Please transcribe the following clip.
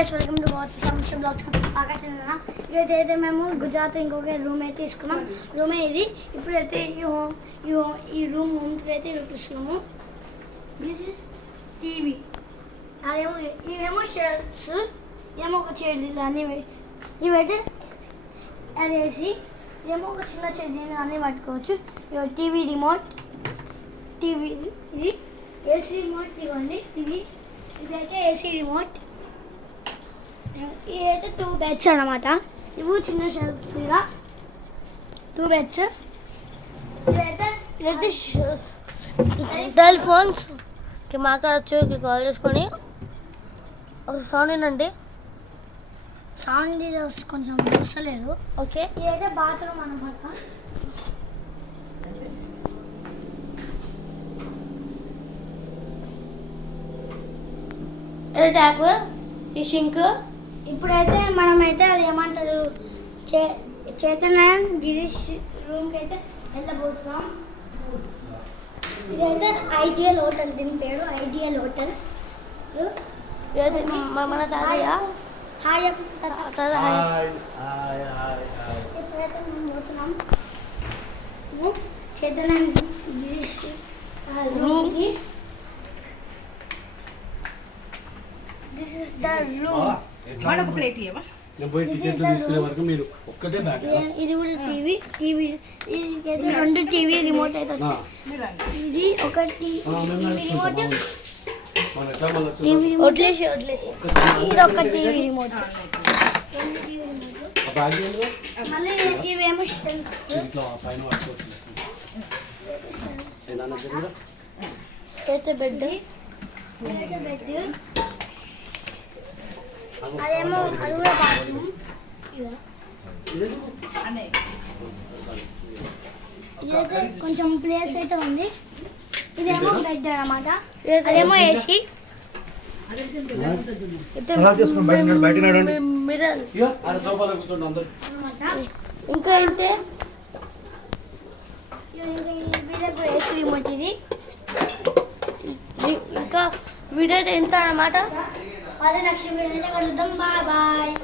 Guys welcome to సంక్షేమ blogs ఆకాశం. ఇదైతే మేము గుజరాత్ ఇంకొక రూమ్ అయితే తీసుకున్నాం. రూమ్ ఇది. ఇప్పుడైతే ఈ రూమ్ అయితే చూపిస్తున్నాము. This is TV. అదేమో ఇవేమో షెల్ఫ్స్, ఏమో ఒక చైర్ అన్నీ ఇవైతే అది వేసి ఏమో ఒక చిన్న చైర్ అన్నీ పట్టుకోవచ్చు. టీవీ రిమోట్, టీవీ ఇది ఏసీ రిమోట్ ఇవ్వండి. ఇదైతే ఏసీ రిమోట్. ఇవైతే 2 బెడ్స్ అన్నమాట. ఇవి చిన్న షెల్ఫ్స్ ఇలా 2 బెడ్స్. ఇదైతే డెల్ ఫోన్స్ మాట్లాడచ్చు, కాల్ చేసుకొని ఒక సౌండ్ ఏంటండి. సౌండ్ ఇది కొంచెం వస్తలేదు. ఓకే, ఇదైతే బాత్రూమ్ అన్నమాట. ట్యాప్, ఈ షింక్. ఇప్పుడైతే మనమైతే అది ఏమంటారు చైతన్య గిరీష్ రూమ్కి అయితే వెళ్ళబోతున్నాం. ఇదైతే ఐడియల్ హోటల్, దీని పేరు ఐడియల్ హోటల్. మన తాతయ్య. Hi hi. ఇప్పుడైతే మేము పోతున్నాం చైతన్య గిరీష్ రూమ్కి. This is the room. ఇది కూడా టీవీ. ఇది 2 టీవీ రిమోట్ అయితే వచ్చాయి. ఇది ఒకటి రిమోట్, వదిలేసి ఇది ఒక టీవీ రిమోట్. 2 TV remote. మళ్ళీ ఇవేమో బెడ్. బెడ్. అదేమో అది కూడా బాత్రూమ్. ఇదైతే కొంచెం ప్లేస్ అయితే ఉంది. ఇదేమో బెడ్ అన్నమాట. అదేమో ఏసీ. ఇంకా ఇంతే. ఏసీ రిమోట్ ఇది. ఇంకా వీడియో అయితే ఎంత అన్నమాట. అదే నెక్స్ట్ వీడియో అయితే కలుద్దాం. Bye bye.